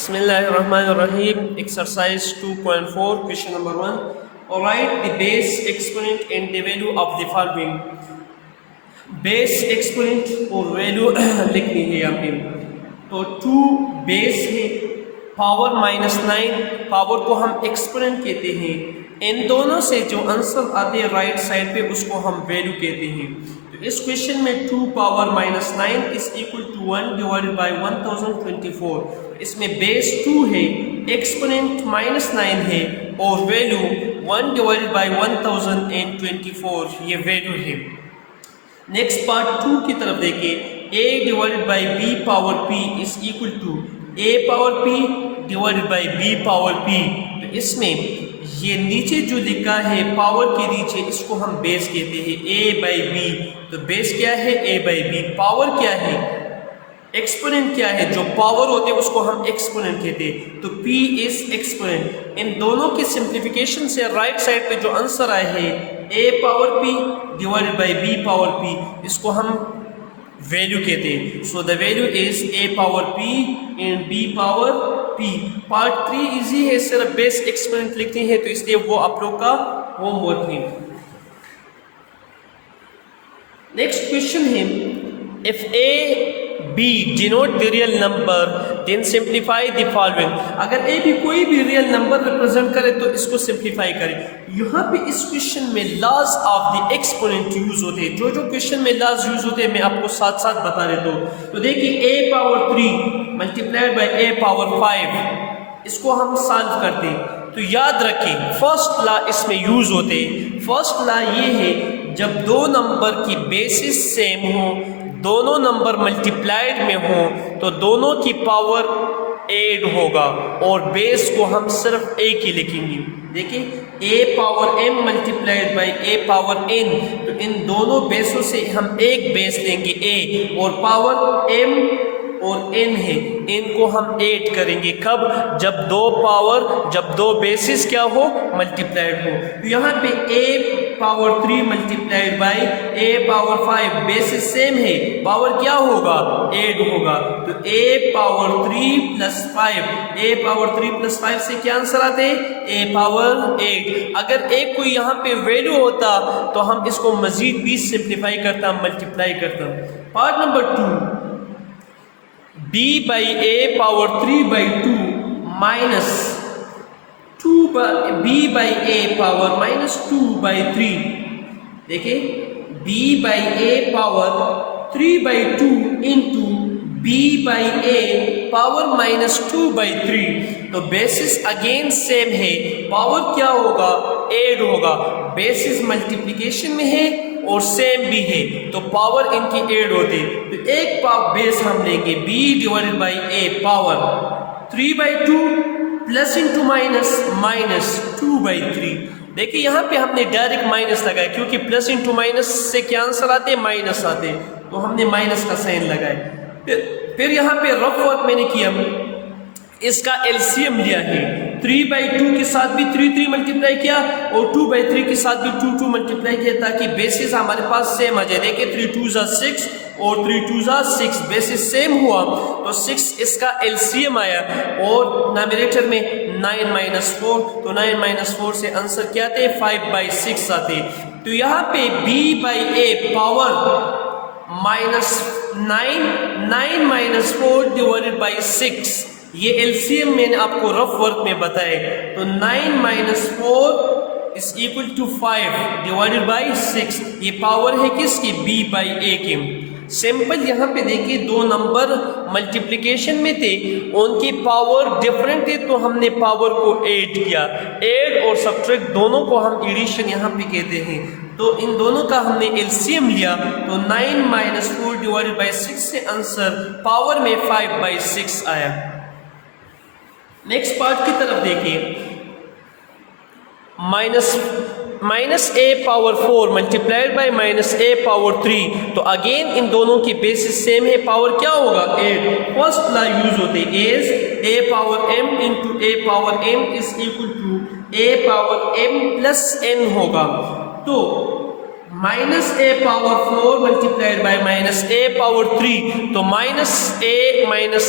Bismillahirrahmanirrahim. Exercise 2.4, question number 1. Write the base exponent and the value of the following. Base exponent और value लिखनी है यहाँ पे। तो 2 बेस है, पावर -9, पावर को हम एक्सपोनेंट कहते हैं। इन दोनों से जो आंसर आते हैं राइट साइड पे उसको हम वैल्यू कहते हैं। तो इस क्वेश्चन में 2 power -9 is equal to 1 divided by 1024। इसमें बेस 2 है, एक्सपोनेंट -9 है और वैल्यू 1 डिवाइडेड बाई 1024 ये वैल्यू है। नेक्स्ट पार्ट 2 की तरफ देखिए। a divided by b power p is equal to a power p divided by b power p। तो इसमें ये नीचे जो लिखा है पावर के नीचे इसको हम बेस कहते हैं, a बाई b। तो बेस क्या है? a by b। पावर क्या है? एक्सपोनेंट क्या है? जो पावर होते हैं उसको हम एक्सपोनेंट कहते हैं। तो p इज एक्सपोनेंट। इन दोनों के सिंप्लीफिकेशन से राइट साइड पे जो आंसर आए हैं a power p divided by b power p, इसको हम वैल्यू कहते हैं। So the value is a power p and b power p। Part 3 easy है, सिर्फ बेस एक्सपोनेंट लिखते हैं, तो इसलिए वो आप लोग का होमवर्क है। नेक्स्ट क्वेश्चन है, if a b denote the real number then simplify the following। अगर a b कोई भी रियल नंबर रिप्रेजेंट करे तो इसको सिंप्लीफाई करें। यहाँ पे इस क्वेश्चन में laws of the exponent use होते हैं। जो क्वेश्चन में लॉज यूज होते हैं मैं आपको साथ साथ बता देता हूँ। तो देखिए a power 3 multiplied by a power 5, इसको हम सॉल्व करते हैं। तो याद रखें फर्स्ट लॉ इसमें यूज होते हैं। फर्स्ट लॉ ये है, जब दो नंबर की बेसिस सेम हो, दोनों नंबर मल्टीप्लाइड में हो, तो दोनों की पावर ऐड होगा और बेस को हम सिर्फ a की लिखेंगे। देखिए a power m multiplied by a power n, तो इन दोनों बेसों से हम एक बेस लेंगे a और पावर m और n है, इनको हम ऐड करेंगे। कब? जब दो बेसिस क्या हो? मल्टीप्लाइड हो। तो यहाँ पे a power 3 multiplied by a power 5, basis same है, पावर क्या होगा? ऐड होगा। तो a power 3 plus 5, a power 3 plus 5 से क्या आंसर आते हैं? a power 8। अगर एक कोई यहाँ पे वैल्यू होता तो हम इसको मजीद भी सिंप्लीफाई करता, मल्टीप्लाई करता। Part number 2, b by a power 3 by 2 minus 2 b by a power minus 2 by 3। देखिए b by a power 3 by 2 into b by a power minus 2 by 3। तो बेसिस अगेन सेम है, power क्या होगा? Add होगा। Basis multiplication में है और same भी है, तो पावर इनकी ऐड होती। तो एक बेस हम लेंगे b divided by a power 3 by 2 plus into minus minus 2 by 3। देखिए यहाँ पे हमने डायरेक्ट माइनस लगाया, क्योंकि प्लस इंटू माइनस से क्या आंसर आते हैं? माइनस आते, तो हमने माइनस का साइन लगाया। फिर यहाँ पे रफ वर्क मैंने किया, इसका एलसीएम लिया है। 3 बाई 2 के साथ भी 3 मल्टीप्लाई किया और 2 बाई 3 के साथ भी 2 मल्टीप्लाई किया, ताकि बेसिस हमारे पास सेम आ जाए। देखिए 3 2 ज़ा 6 और 3 2 ज़ा 6, बेसिस सेम हुआ तो 6 इसका एलसीएम आया और नॉमिनेटर में 9 माइनस 4, तो 9 माइनस 4 से आंसर क्या आते? 5 बाई 6 आते। तो यहाँ पे b by a power minus 9 minus 4 divided by 6, ये एलसीएम मैंने आपको रफ वर्क में बताए। तो 9 minus 4 is equal to 5 divided by 6, ये पावर है किसकी? b बाई a की। सिंपल यहाँ पे देखिए दो नंबर मल्टीप्लिकेशन में थे, उनकी पावर डिफरेंट है, तो हमने पावर को ऐड किया। ऐड और सब्ट्रैक्ट दोनों को हम एडिशन यहाँ पे कहते हैं। तो इन दोनों का हमने एलसीएम लिया, तो 9 माइनस 4 डिवाइडेड बाई 6 से आंसर पावर में 5 बाई 6 आया। नेक्स्ट पार्ट की तरफ देखिए, minus a power 4 multiplied by minus a power 3। तो अगेन इन दोनों की बेसिस सेम है, पावर क्या होगा? 8। फर्स्ट लॉ यूज होते is a power m into a power m is equal to a power m plus n होगा। तो minus a power 4 multiplied by minus a power 3, तो minus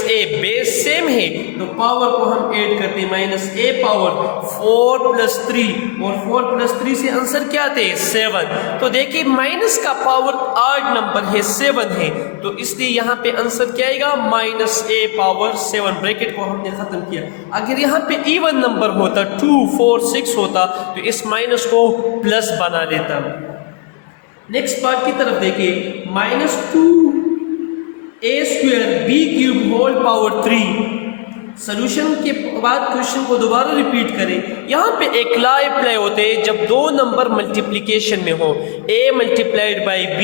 ए base same है तो power को हम add करते हैं, माइनस ए पावर 4 प्लस 3 और 4 प्लस 3 से आंसर क्या आते हैं 7। तो देखिए माइनस का पावर ऑड नंबर है 7 है, तो इसलिए यहाँ पे आंसर क्या आएगा माइनस ए पावर 7। ब्रैकेट को हमने खत्म किया। अगर यहाँ पे इवन नंबर होता 2 4 6 होता तो इस माइनस को प्लस बना लेता। नेक्स्ट पार्ट की तरफ देखिए, minus 2a² b³ whole power 3। Solution के बाद क्वेश्चन को दोबारा रिपीट करें। यहाँ पे एक लॉ अप्लाई होते हैं जब दो नंबर मल्टीप्लिकेशन में हो, a multiplied by b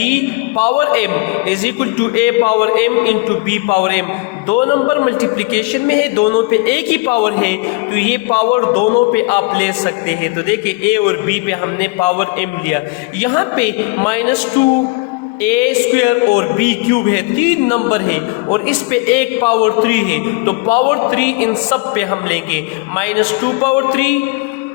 power m is equal to a power m into b power m। दो नंबर मल्टीप्लिकेशन में है, दोनों पे एक ही पावर है, तो ये पावर दोनों पे आप ले सकते हैं। तो देखिए a और b पे हमने पावर m लिया। यहाँ पे माइनस 2a² और b³ है, 3 नंबर है और इस पे एक पावर 3 है, तो पावर 3 इन सब पे हम लेंगे। Minus 2 power 3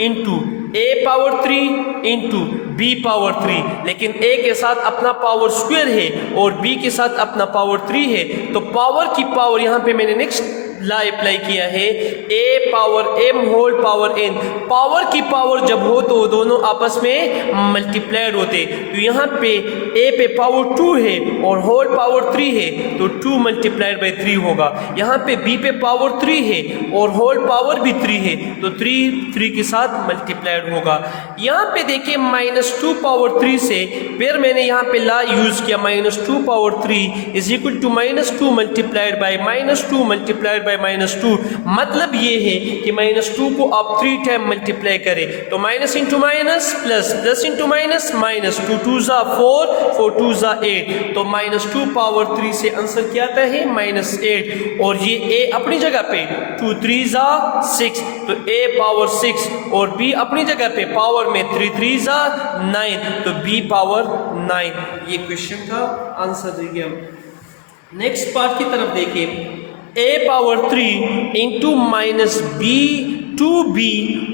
into a power 3 into b power 3, लेकिन a के साथ अपना पावर स्क्वायर है और b के साथ अपना पावर 3 है, तो पावर की पावर यहाँ पे मैंने नेक्स्ट ला अप्लाई किया है a power m whole power n। Power की पावर जब हो तो दोनों आपस में मल्टीप्लाइड होते, तो यहाँ पे a पे पावर 2 है और होल पावर 3 है, तो 2 मल्टीप्लाइड बाई 3 होगा। यहाँ पे b पे पावर 3 है और होल पावर भी 3 है, तो 3 के साथ मल्टीप्लाइड होगा। यहाँ पे देखिए माइनस 2 पावर 3 से फिर मैंने यहाँ पे ला यूज किया, minus 2 power 3 is equal to minus 2 multiplied by minus 2 multiplied minus 2। मतलब ये है कि माइनस 2 को आप 3 टाइम मल्टीप्लाई करें, तो minus into minus plus, plus into minus minus, 2 2 जा 4 4 2 जा 8, तो माइनस 2 पावर 3 से आंसर क्या आता है माइनस 8। और ये a अपनी जगह पे 2 3 जा 6, तो a पावर 6 और b अपनी जगह पे पावर में 3 3 जा 9, तो b पावर 9। ये क्वेश्चन का आंसर दे गया। नेक्स्ट पार्ट की तरफ देखिए, a power 3 into minus b²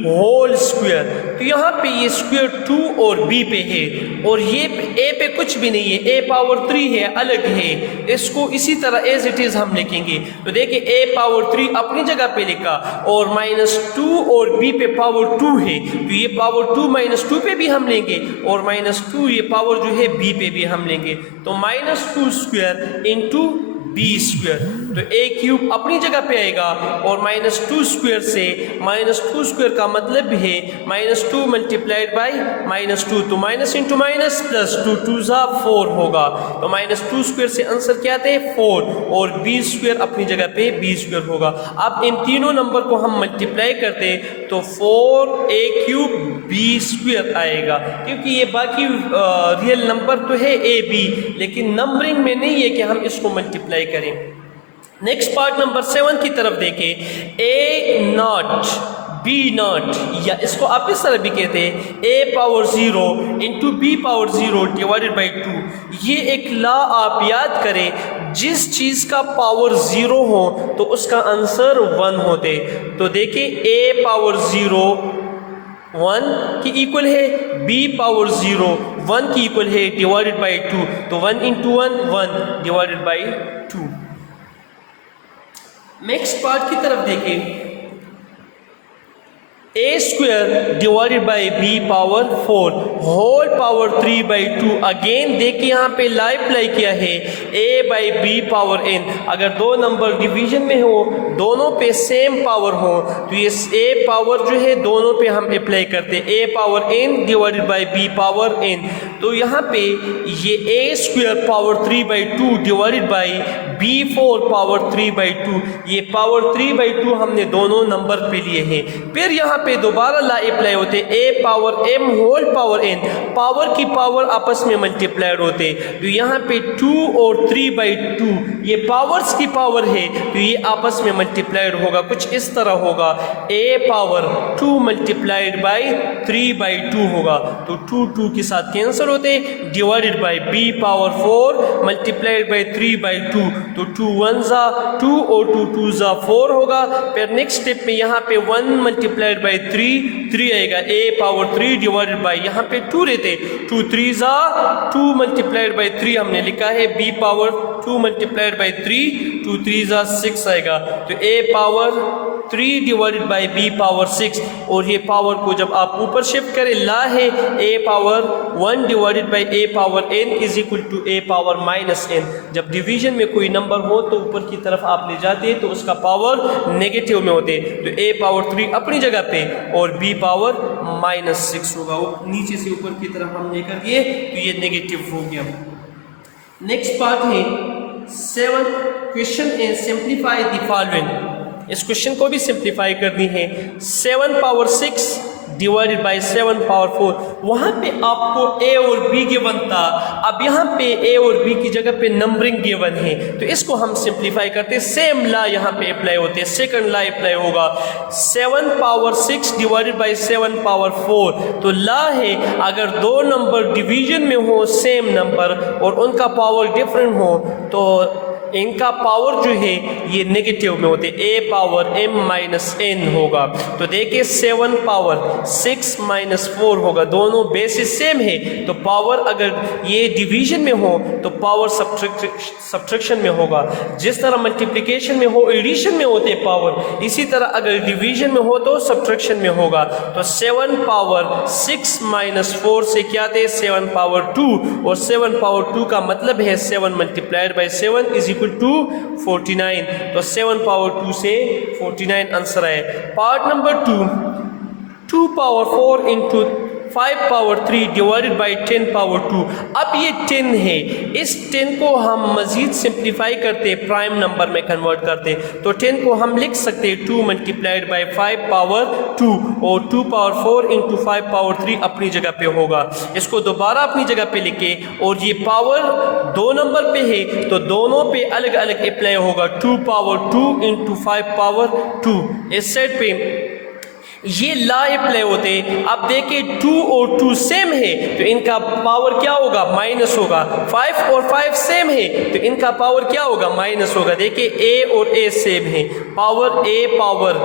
whole square. तो यहाँ पे ये स्क्वायर 2 और b पे है और ये a पे कुछ भी नहीं है, a पावर 3 है, अलग है, इसको इसी तरह एज इट इज हम लिखेंगे। तो देखिए a पावर 3 अपनी जगह पे लिखा और माइनस 2 और b पे पावर 2 है, तो ये पावर 2 माइनस 2 पे भी हम लेंगे और माइनस 2 ये पावर जो है b पे भी हम लेंगे, तो माइनस 2 स्क्वायर इंटू b²। तो a³ अपनी जगह पे आएगा और माइनस 2 स्क्वायर से माइनस 2 स्क्वायर का मतलब है माइनस 2 मल्टीप्लाइड बाई माइनस 2, तो माइनस इंटू माइनस प्लस 2 2 जा 4 होगा, तो माइनस 2 स्क्वायर से आंसर क्या आते हैं 4 और b² अपनी जगह पे b² होगा। अब इन तीनों नंबर को हम मल्टीप्लाई करते तो 4a³ b² आएगा, क्योंकि ये बाकी रियल नंबर तो है a b, लेकिन नंबरिंग में नहीं है कि हम इसको मल्टीप्लाई करें। नेक्स्ट पार्ट नंबर 7 की तरफ देखें, a0 b0, या इसको आप इस तरह भी कहते हैं a power 0 into b power 0 divided by 2। ये एक लॉ आप याद करें, जिस चीज़ का पावर 0 हो तो उसका आंसर 1 होते। तो देखिए a पावर 0 1 की इक्वल है, b पावर 0 1 की इक्वल है डिवाइडेड बाई 2, तो 1 into 1 1 divided by 2। Next part की तरफ देखें, a² divided by b power 4 whole power 3 by 2। Again देखिए यहाँ पे ला अप्लाई किया है a by b power n। अगर दो नंबर डिवीजन में हो, दोनों पे सेम पावर हो, तो ये a पावर जो है दोनों पे हम अप्लाई करते हैं, a power n divided by b power n। तो यहाँ पे ये a² power 3 by 2 divided by b4 power 3 by 2, ये पावर 3 बाई 2 हमने दोनों नंबर पे लिए हैं। फिर यहाँ पे दोबारा ला अप्लाई होते, a power m whole power n, power की पावर आपस में मल्टीप्लाइड होते, तो यहाँ पे 2 और 3 बाई 2 ये पावर्स की पावर है, तो ये आपस में मल्टीप्लाइड होगा, कुछ इस तरह होगा, a power 2 multiplied by 3 by 2 होगा, तो 2 2 के साथ कैंसिल होते, divided by b power 4 multiplied by 3 by 2, तो 2 1 ज़ा 2 और 2 2 ज़ा 4 होगा। फिर नेक्स्ट स्टेप में यहाँ पे 1 मल्टीप्लाइड बाई 3 आएगा, a पावर 3 डिवाइडेड बाई यहाँ पे 2 रहते, 2 3 ज़ा 2 मल्टीप्लाइड बाई 3 हमने लिखा है, b पावर 2 मल्टीप्लाइड बाई 3 2 3 ज़ा 6 आएगा। तो a power 3 divided by b power 6, और ये पावर को जब आप ऊपर शिफ्ट करें ला है a power 1 divided by a power n is equal to a power minus n। जब डिवीजन में कोई नंबर हो तो ऊपर की तरफ आप ले जाते हैं तो उसका पावर नेगेटिव में होते, तो a पावर 3 अपनी जगह पे और b पावर माइनस 6 होगा। नीचे से ऊपर की तरफ हम लेकर गए तो ये नेगेटिव हो गया। नेक्स्ट पार्ट है 7 क्वेश्चन है सिंप्लीफाई द फॉलोइंग। इस क्वेश्चन को भी सिंप्लीफाई करनी है। 7 पावर 6 डिवाइडेड बाई 7 पावर 4, वहाँ पे आपको a और b गिवन था, अब यहाँ पे a और b की जगह पे नंबरिंग गिवन है, तो इसको हम सिंप्लीफाई करते हैं। सेम ला यहाँ पे अप्लाई होते हैं, सेकंड ला अप्लाई होगा। 7 पावर 6 डिवाइडेड बाई 7 पावर 4, तो ला है अगर दो नंबर डिवीजन में हो सेम नंबर और उनका पावर डिफरेंट हो तो इनका पावर जो है ये नेगेटिव में होते, a power m minus n होगा। तो देखिए 7 पावर 6 माइनस 4 होगा, दोनों बेसिस सेम है, तो पावर अगर ये डिवीजन में हो तो पावर सब्ट्रैक्शन में होगा। जिस तरह मल्टीप्लिकेशन में हो एडिशन में होते पावर, इसी तरह अगर डिवीजन में हो तो सब्ट्रैक्शन में होगा। तो 7 पावर 6 माइनस 4 से क्या थे 7 पावर 2, और 7 पावर 2 का मतलब है 7 multiplied by 7 is equal to 49, तो 7 पावर 2 से 49 आंसर है। Part number 2 power 4 into 5 power 3 divided by 10 power 2। अब ये 10 है, इस 10 को हम मजीद सिंप्लीफाई करते प्राइम नंबर में कन्वर्ट करते, तो 10 को हम लिख सकते हैं 2 मल्टीप्लाइड बाई 5 पावर 2, और 2 पावर 4 इंटू 5 पावर 3 अपनी जगह पे होगा। इसको दोबारा अपनी जगह पे लिखे, और ये पावर दो नंबर पे है तो दोनों पे अलग अलग अप्लाई होगा। 2 पावर 2 इंटू 5 पावर 2, इस साइड पे ये ला अप्लाई होते। अब देखिए 2 और 2 सेम है तो इनका पावर क्या होगा माइनस होगा। 5 और 5 सेम है तो इनका पावर क्या होगा माइनस होगा। देखिए a और a सेम है, power a power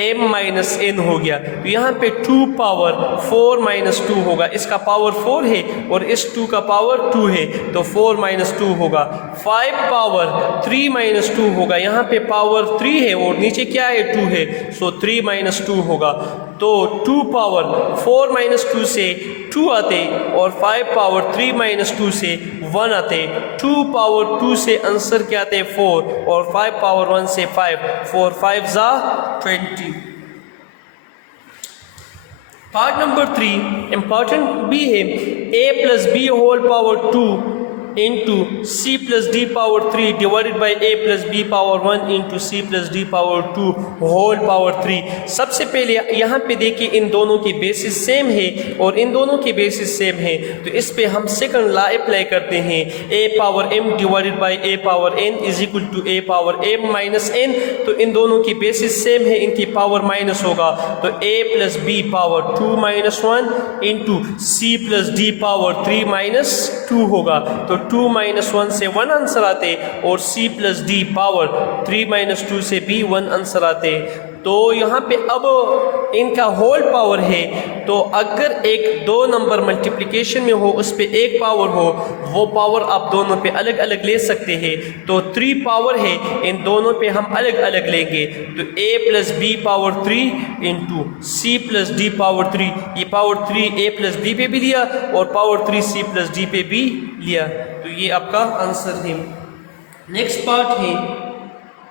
m minus n हो गया, तो यहाँ पे 2 पावर 4 माइनस 2 होगा, इसका पावर 4 है और इस 2 का पावर 2 है तो 4 माइनस 2 होगा। 5 पावर 3 माइनस 2 होगा, यहाँ पे पावर 3 है और नीचे क्या है 2 है, सो 3 माइनस 2 होगा। तो 2 पावर 4 माइनस 2 से 2 आते और 5 पावर 3 माइनस 2 से 1 आते। 2 पावर 2 से आंसर क्या आते 4 और 5 पावर 1 से 5, 4 5 ज़ा 20। पार्ट नंबर 3 इंपॉर्टेंट भी है। a plus b whole power 2 into c plus d power 3 divided by a plus b power 1 into c plus d power 2 whole power 3। सबसे पहले यहाँ पे देखिए इन दोनों की बेसिस सेम है और इन दोनों की बेसिस सेम है, तो इस पे हम सेकंड लॉ अप्लाई करते हैं। a power m divided by a power n is equal to a power m minus n, तो इन दोनों की बेसिस सेम है, इनकी पावर माइनस होगा, तो a plus b power 2 minus 1 into c plus d power 3 minus 2 होगा। तो 2 minus 1 से 1 आंसर आते और c plus d power 3 minus 2 से भी 1 आंसर आते। तो यहाँ पे अब इनका होल पावर है, तो अगर एक दो नंबर मल्टीप्लिकेशन में हो उस पे एक पावर हो, वो पावर आप दोनों पे अलग अलग ले सकते हैं। तो 3 पावर है, इन दोनों पे हम अलग अलग लेंगे, तो a plus b power 3 into c plus d power 3, ये पावर 3 a प्लस बी पे भी लिया और पावर 3 c प्लस डी पे भी लिया, तो ये आपका आंसर है। नेक्स्ट पार्ट है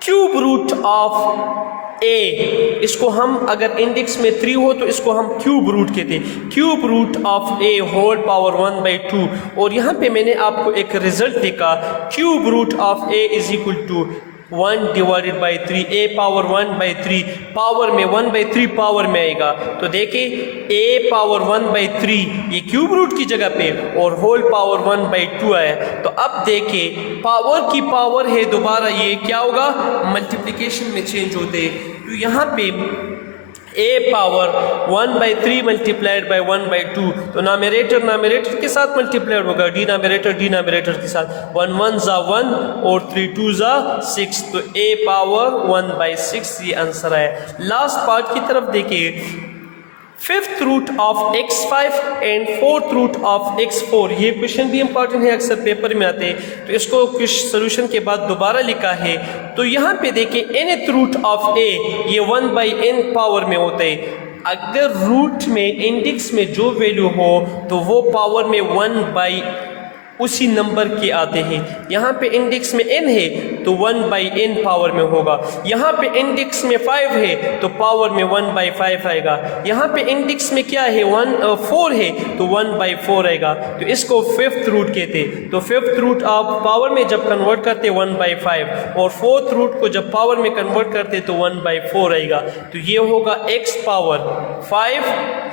क्यूब रूट ऑफ a, इसको हम अगर इंडेक्स में 3 हो तो इसको हम क्यूब रूट कहते हैं। Cube root of a whole power 1/2, और यहाँ पे मैंने आपको एक रिजल्ट देखा, cube root of a is equal to 1 divided by 3, a power 1/3 power में 1/3 पावर में आएगा। तो देखिए a पावर 1/3 ये क्यूब रूट की जगह पे और होल पावर 1/2 आया। तो अब देखिए पावर की पावर है, दोबारा ये क्या होगा मल्टीप्लिकेशन में चेंज होते हैं। तो यहाँ पे a पावर 1/3 मल्टीप्लाइड बाई 1/2, तो नामिनेटर के साथ मल्टीप्लाइड होगा, डिनोमिनेटर के साथ, 1 1 ज़ा 1 और 3 2 ज़ा 6, तो a पावर 1/6 ये आंसर है। लास्ट पार्ट की तरफ देखिए, 5th root of x5 and 4th root of x4, ये क्वेश्चन भी इंपॉर्टेंट है, अक्सर पेपर में आते हैं, तो इसको कुछ सोल्यूशन के बाद दोबारा लिखा है। तो यहाँ पे देखिए nth रूट ऑफ a ये 1/n पावर में होता है। अगर रूट में इंडेक्स में जो वैल्यू हो तो वो पावर में 1 उसी नंबर के आते हैं। यहाँ पे इंडेक्स में n है तो 1/n पावर में होगा, यहाँ पे इंडेक्स में 5 है तो पावर में 1/5 आएगा, यहाँ पे इंडेक्स में क्या है 4 है तो 1/4 आएगा, तो इसको 5th रूट कहते हैं। तो 5th रूट आप पावर में जब कन्वर्ट करते 1/5 और 4th रूट को जब पावर में कन्वर्ट करते तो 1/4 आएगा, तो ये होगा x पावर 5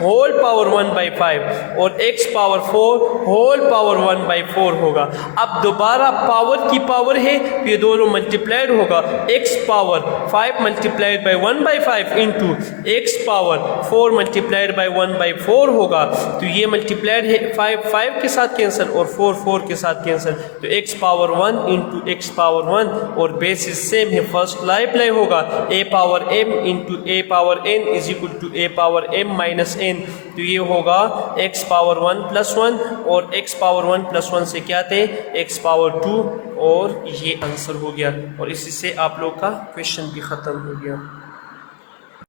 होल पावर 1/5 और x पावर 4 होल पावर 1/4 होगा। अब दोबारा पावर की पावर है तो ये दोनों मल्टीप्लाइड होगा, x power 5 multiplied by 1/5 into x power 4 multiplied by 1/4 होगा, तो ये मल्टीप्लाइड है 5 के साथ कैंसिल और 4 के साथ कैंसिल, तो x power 1 into x power 1 और बेसिस सेम है, फर्स्ट अप्लाई होगा, a power m into a power n is equal to a power m minus n, तो ये होगा x पावर 1 प्लस 1 और x पावर 1 प्लस 1 से क्या थे x पावर 2, और ये आंसर हो गया, और इसी से आप लोग का क्वेश्चन भी ख़त्म हो गया।